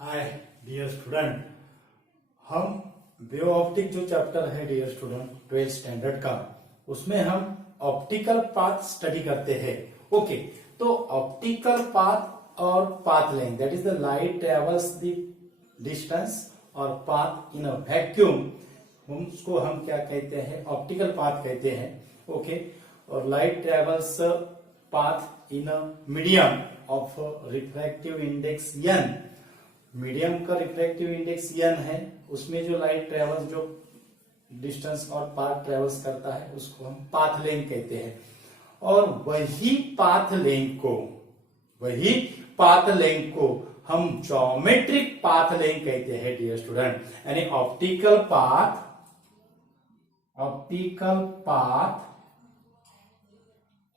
Hi dear student, हम wave optic जो chapter है डियर स्टूडेंट 12th स्टैंडर्ड का, उसमें हम ऑप्टिकल पाथ स्टडी करते हैं। ओके, तो ऑप्टिकल पाथ और path length, that is the light travels the distance और पाथ इन अ वैक्यूम, उसको हम क्या कहते हैं? ऑप्टिकल पाथ कहते हैं। ओके, और light travels path in a medium of refractive index n। Medium का रिफ्रैक्टिव इंडेक्स n है, उसमें जो लाइट ट्रेवल्स जो डिस्टेंस और पाथ ट्रेवल्स करता है उसको हम पाथ लेंथ कहते हैं। और वही पाथ लेंथ को हम ज्योमेट्रिक पाथ लेंथ कहते हैं डियर स्टूडेंट। यानी ऑप्टिकल पाथ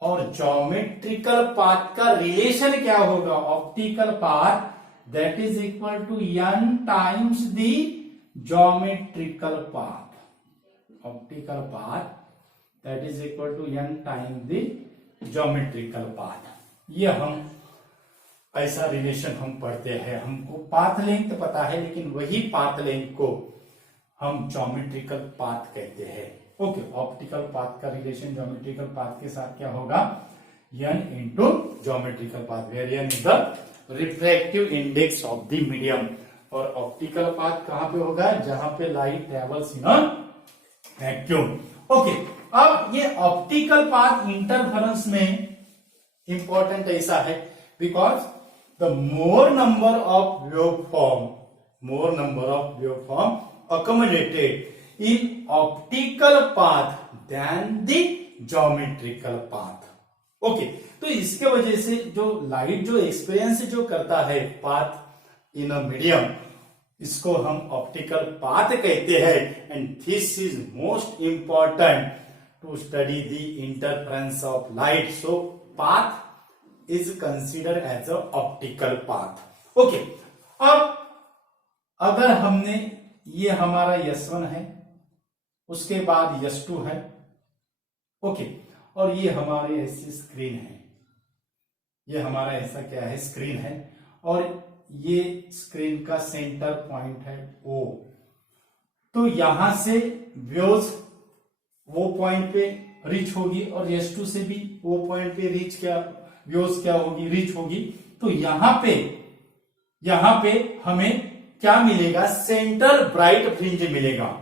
और ज्योमेट्रिकल पाथ का रिलेशन क्या होगा? Optical path that is equal to n times the geometrical path. Optical path that is equal to n times the geometrical path. ये हम ऐसा रिलेशन हम पढ़ते हैं। हमको पाथ लेंथ पता है, लेकिन वही पाथ लेंथ को हम ज्योमेट्रिकल पाथ कहते हैं। ओके, ऑप्टिकल पाथ का रिलेशन ज्योमेट्रिकल पाथ के साथ क्या होगा? n into geometrical path, where n is the refractive index of the medium. और ऑप्टिकल पाथ कहां पे होगा? जहां पे light travels in vacuum. Okay, अब ये ऑप्टिकल पाथ इंटरफेरेंस में इंपॉर्टेंट ऐसा है because the more number of waveform accommodated in optical path than the geometrical path. Okay, तो इसके वजह से जो लाइट जो एक्सपीरियंस जो करता है पाथ इन अ मीडियम, इसको हम ऑप्टिकल पाथ कहते हैं। And this is most important to study the interference of light. So path is considered as a optical path. Okay, अब अगर हमने ये हमारा S1 है, उसके बाद S2 है। ओके, और ये हमारी ऐसी स्क्रीन है, ये हमारा ऐसा क्या है? स्क्रीन है। और ये स्क्रीन का सेंटर पॉइंट है O। तो यहां से वेव्स वो पॉइंट पे रीच होगी और S2 से भी वो पॉइंट पे वेव्स क्या होगी? रीच होगी। तो यहां पे हमें क्या मिलेगा? सेंट्रल ब्राइट फ्रिंज मिलेगा।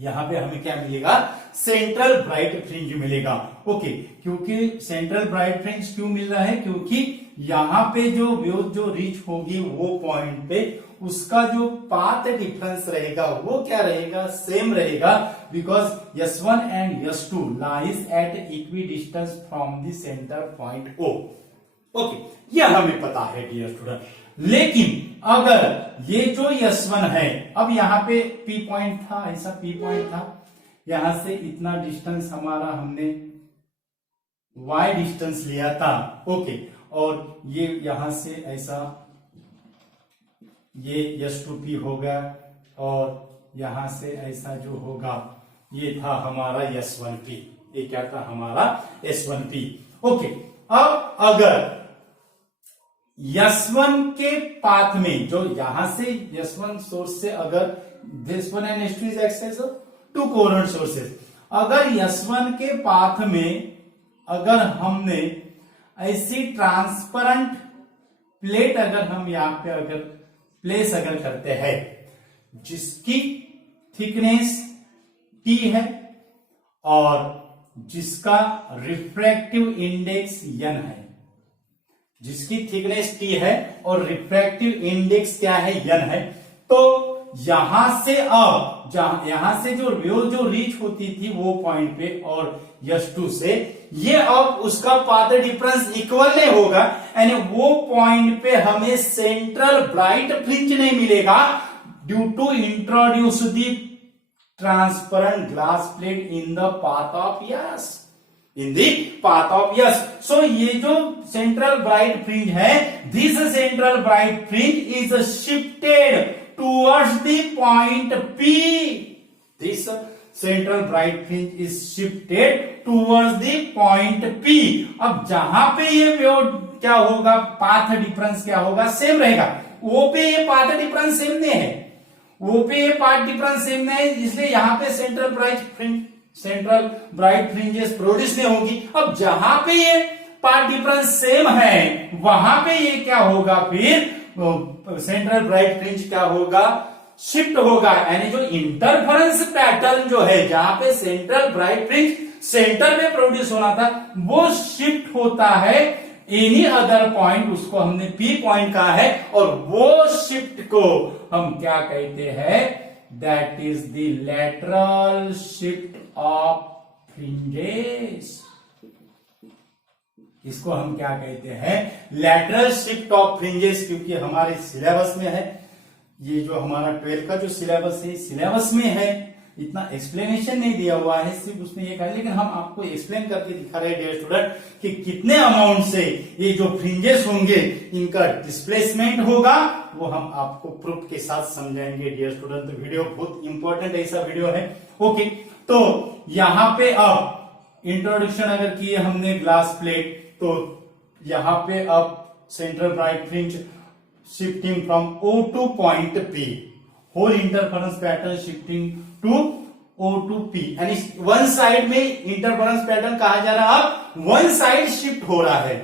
यहां पे हमें क्या मिलेगा? सेंट्रल ब्राइट फ्रिंज मिलेगा। ओके, क्योंकि सेंट्रल ब्राइट फ्रिंज क्यों मिल रहा है? क्योंकि यहां पे जो वेव जो रीच होगी वो पॉइंट पे, उसका जो पाथ डिफरेंस रहेगा वो क्या रहेगा? सेम रहेगा, because S1 and S2 lies at equi distance from the centre point O। Okay, यह हमें पता है डियर स्टूडेंट। लेकिन अगर ये जो S1 है, अब यहाँ पे P पॉइंट था, ऐसा P पॉइंट था, यहां से इतना डिस्टेंस हमारा हमने Y डिस्टेंस लिया था। ओके, और ये यहां से ऐसा ये S2P होगा, और यहां से ऐसा जो होगा ये था हमारा S1P। ये क्या था? हमारा S1P। ओके, अब अगर S1 के पाथ में जो यहां से S1 सोर्स से, अगर S1 and S2 is excess to coherent sources, अगर S1 के पाथ में अगर हमने ऐसी ट्रांसपेरेंट प्लेट अगर हम यहां पे अगर प्लेस अगर करते हैं, जिसकी थिकनेस T है और जिसका रिफ्रैक्टिव इंडेक्स n है, जिसकी थिकनेस T है और रिफ्रैक्टिव इंडेक्स क्या है? n है। तो यहां से अब यहां से जो वेव जो रीच होती थी वो पॉइंट पे और S2 से, ये अब उसका पाथ डिफरेंस इक्वल नहीं होगा। यानी वो पॉइंट पे हमें सेंट्रल ब्राइट फ्रिंज नहीं मिलेगा due to introduce the transparent glass plate in the path of S। So ये जो सेंट्रल ब्राइट फ्रिंज है, this central bright fringe is shifted towards the point P। This central bright fringe is shifted towards the point P। अब जहां पे ये wave क्या होगा, path difference क्या होगा, सेम रहेगा। O पे ये पाथ डिफरेंस सेम नहीं है, O पे ये पाथ डिफरेंस सेम नहीं है, इसलिए यहाँ पे सेंट्रल ब्राइट फ्रिंजेस प्रोड्यूस नहीं होगी। अब जहां पे ये पाथ डिफरेंस सेम है वहां पे ये क्या होगा, फिर सेंट्रल ब्राइट फ्रिंज क्या होगा, शिफ्ट होगा। यानी जो इंटरफेरेंस पैटर्न जो है, जहां पे सेंट्रल ब्राइट फ्रिंज सेंटर में प्रोड्यूस होना था, वो शिफ्ट होता है एनी अदर पॉइंट, उसको हमने P पॉइंट कहा है, और वो शिफ्ट को हम क्या कहते हैं, that is the lateral shift of fringes. इसको हम क्या कहते हैं, लैटरल शिफ्ट ऑफ फ्रिंजेस, क्योंकि हमारे सिलेबस में है, ये जो हमारा 12 का जो सिलेबस है, सिलेबस में है, इतना एक्सप्लेनेशन नहीं दिया हुआ है, सिर्फ उसने ये कहा, लेकिन हम आपको एक्सप्लेन करके दिखा रहे हैं डियर स्टूडेंट कि कितने अमाउंट से ये जो फ्रिंजेस होंगे इनका डिस्प्लेसमेंट होगा, वो हम आपको प्रूफ के साथ समझाएंगे डियर स्टूडेंट। तो वीडियो बहुत इंपॉर्टेंट ऐसा वीडियो है। ओके, तो यहां पे अब इंट्रोडक्शन अगर किए हमने ग्लास प्लेट, तो यहां पे अब central bright fringe shifting from O to point P, whole interference pattern shifting to O to P, यानी वन साइड में इंटरफेरेंस पैटर्न कहा जा रहा है, अब वन साइड शिफ्ट हो रहा है।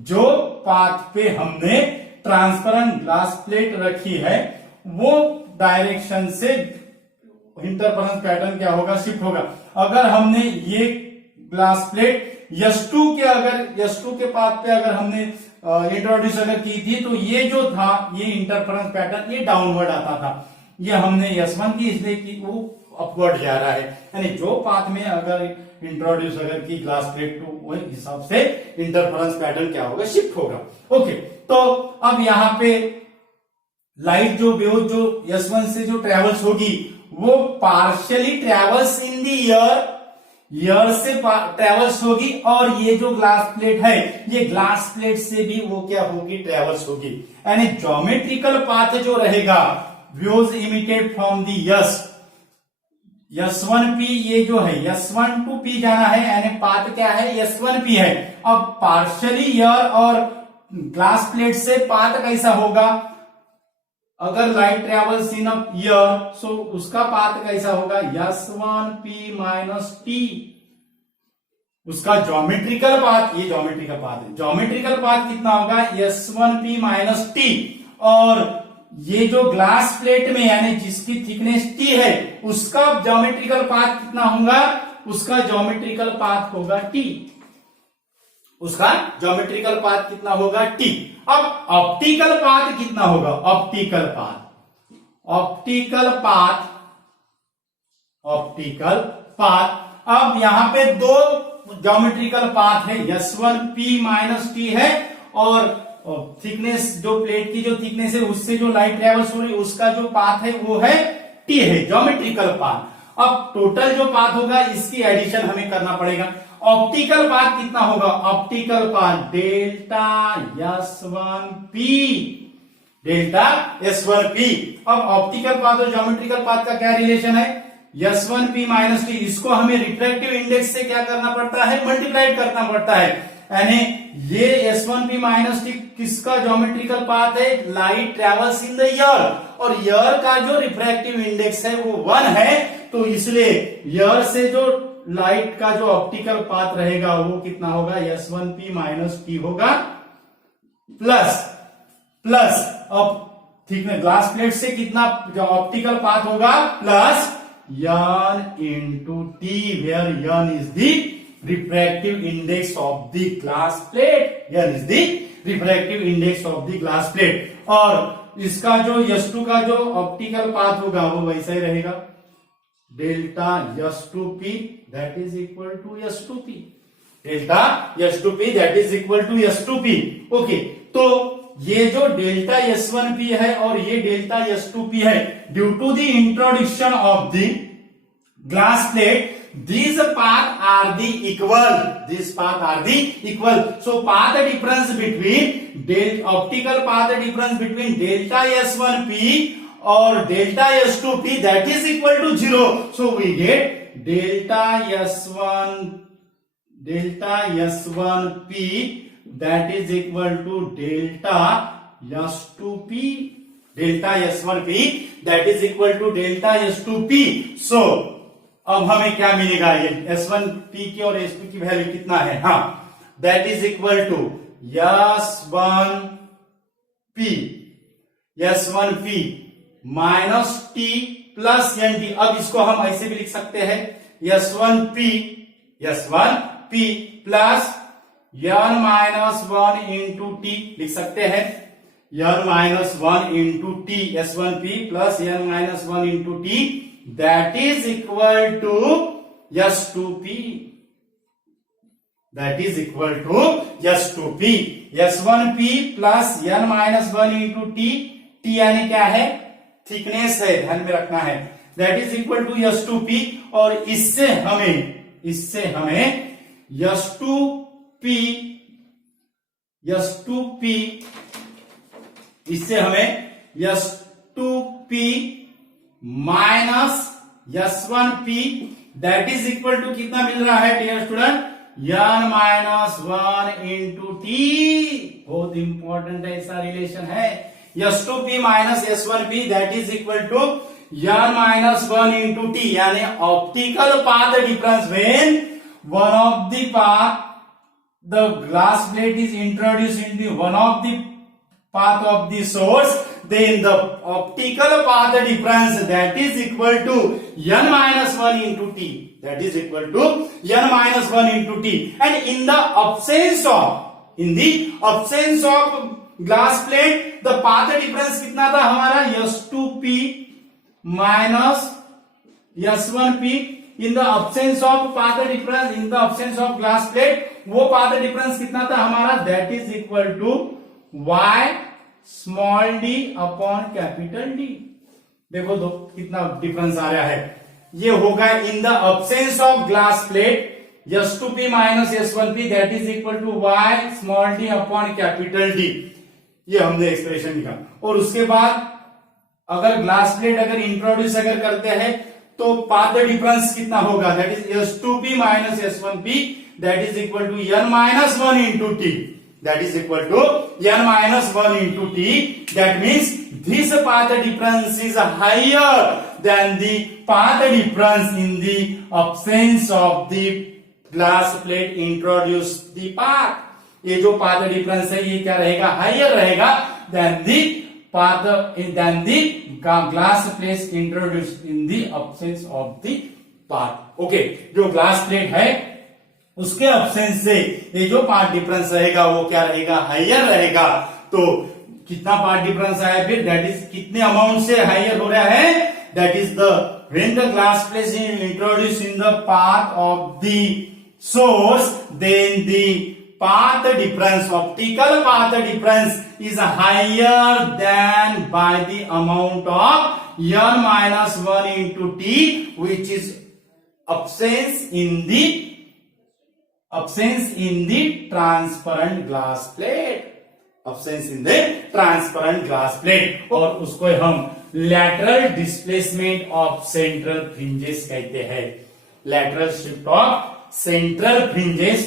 जो पाथ पे हमने ट्रांसपेरेंट ग्लास प्लेट रखी है, वो डायरेक्शन से इंटरफेरेंस पैटर्न क्या होगा, शिफ्ट होगा। अगर हमने ये ग्लास प्लेट S2 के पाथ पे अगर हमने इंट्रोड्यूस अगर की थी, तो ये जो था, ये इंटरफेरेंस पैटर्न ये डाउनवर्ड आता था। ये हमने S1 की इसलिए की, वो अपवर्ड जा रहा है, यानी जो पाथ में अगर इंट्रोड्यूस अगर की ग्लास प्लेट, तो वही हिसाब से इंटरफेरेंस पैटर्न क्या होगा, शिफ्ट होगा। ओके, तो अब यहाँ पे लाइट जो वेव जो S1 से जो ट्रेवल्स होगी, वो partially travels in the year से ट्रेवल्स होगी, और ये जो ग्लास प्लेट है, ये ग्लास प्लेट से भी वो क्या होगी, ट्रेवल्स होगी। यानी ज्योमेट्रिकल पाथ जो रहेगा, views emitted from the S1P, ये जो है S1 to P जाना है, यानी पाथ क्या है, S1P है। अब पार्शियली ईयर और ग्लास प्लेट से पाथ कैसा होगा, अगर light travels in a air, so उसका पाथ कैसा होगा, S1P माइनस T, उसका ज्योमेट्रिकल पाथ, ये ज्योमेट्रिकल पाथ है, ज्योमेट्रिकल पाथ कितना होगा, S1P माइनस T, और ये जो ग्लास प्लेट में यानी जिसकी थिकनेस T है, उसका ज्योमेट्रिकल पाथ कितना होगा, उसका ज्योमेट्रिकल पाथ होगा T, उसका ज्योमेट्रिकल पाथ कितना होगा, T। अब ऑप्टिकल पाथ कितना होगा, ऑप्टिकल पाथ, अब यहां पे दो ज्योमेट्रिकल पाथ है, S1P माइनस T है, और थिकनेस जो प्लेट की जो थिकनेस है उससे जो लाइट ट्रेवल्स हो रही है, उसका जो पाथ है वो है T है, ज्योमेट्रिकल पाथ। अब टोटल जो पाथ होगा, इसकी एडिशन हमें करना पड़ेगा। ऑप्टिकल पाथ कितना होगा, ऑप्टिकल पाथ डेल्टा S1P। अब ऑप्टिकल पाथ और ज्योमेट्रिकल पाथ का क्या रिलेशन है, S1P माइनस T, इसको हमें रिफ्रैक्टिव इंडेक्स से क्या करना पड़ता है, मल्टीप्लाई करना पड़ता है। यानी ये S1P माइनस T किसका ज्योमेट्रिकल पाथ है, light travels in the year, और ईयर का जो रिफ्रैक्टिव इंडेक्स है वो 1 है, तो इसलिए ईयर से जो लाइट का जो ऑप्टिकल पाथ रहेगा वो कितना होगा, S1P माइनस T होगा, प्लस अब ठीक है, ग्लास प्लेट से कितना जो ऑप्टिकल पाथ होगा, plus n into T, where n is the refractive index of the glass plate, n is the refractive index of the glass plate, और इसका जो S2 का जो ऑप्टिकल पाथ होगा वो वैसा ही रहेगा, delta S2P that is equal to S2P, delta S2P that is equal to S2P। Okay, तो ये जो डेल्टा S1P है और ये डेल्टा S2P है, due to the introduction of the glass plate, these paths are the equal, so path difference between optical path difference between delta S1P और delta S2P that is equal to 0, so we get delta S1 P that is equal to delta S2 P, delta S1 P that is equal to delta S2 P। So अब हमें क्या मिलेगा, ये S1 P की और S2 की value कितना है, हाँ, that is equal to S1 P minus T plus NT। अब इसको हम ऐसे भी लिख सकते हैं, S1 P plus n minus 1 into T लिख सकते हैं, n minus 1 into T, S1 P plus n minus 1 into T that is equal to S2 P, that is equal to S2 P। S1 P plus n minus 1 into T, T यानी क्या है, thickness है, ध्यान में रखना है, that is equal to S2 P। और इससे हमें S2 P minus S1 P that is equal to कितना मिल रहा है dear student, n minus 1 into T. बहुत इंपॉर्टेंट ऐसा रिलेशन है, S2 P minus S1 P that is equal to n minus 1 into T, यानी optical path difference when one of the path the glass plate is introduced into one of the path of the source, then the optical path difference that is equal to n minus 1 into t, that is equal to n minus 1 into t। and in the absence of glass plate the path difference कितना था हमारा, S2 P minus S1 P। in the absence of path difference, in the absence of glass plate, वो path difference कितना था हमारा, that is equal to y small d upon capital D। देखो दो कितना डिफरेंस आ रहा है, ये होगा in the absence of glass plate S2 P minus S1 P that is equal to y small d upon capital D। ये हमने expression लिखा। और उसके बाद अगर ग्लास प्लेट अगर इंट्रोड्यूस अगर करते हैं तो पाथ डिफरेंस कितना होगा, that is S2 P minus S1 P that is equal to n minus 1 into T, that is equal to n minus 1 into T. That means this path difference is higher than the path difference in the absence of the glass plate introduce the path. ये जो path difference है ये क्या रहेगा, higher रहेगा than the path than the glass plate introduced in the absence of the path। okay, जो glass plate है उसके absence से ये जो पाथ डिफरेंस रहेगा वो क्या रहेगा, हायर रहेगा। तो कितना पाथ डिफरेंस आया फिर, दैट इज कितने अमाउंट से हायर हो रहा है, that is the when the glass plate is introduced in the path of the source then the path difference, optical path difference is higher than by the amount of n minus 1 into t which is absence in the transparent glass plate, absence in the transparent glass plate। और उसको हम lateral displacement of central fringes कहते हैं, lateral shift of central fringes,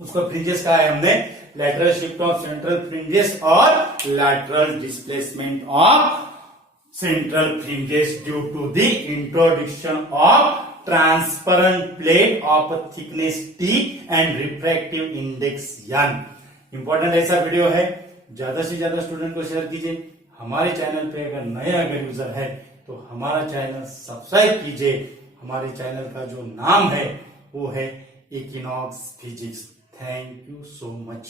उसको fringes कहा है हमने, lateral shift of central fringes और lateral displacement of central fringes due to the introduction of transparent plate of thickness T and refractive index n। Important ऐसा video है, ज्यादा से ज्यादा स्टूडेंट को शेयर कीजिए। हमारे चैनल पे अगर नए अगर यूजर है तो हमारा चैनल सब्सक्राइब कीजिए। हमारे चैनल का जो नाम है वो है equinox physics. Thank you so much.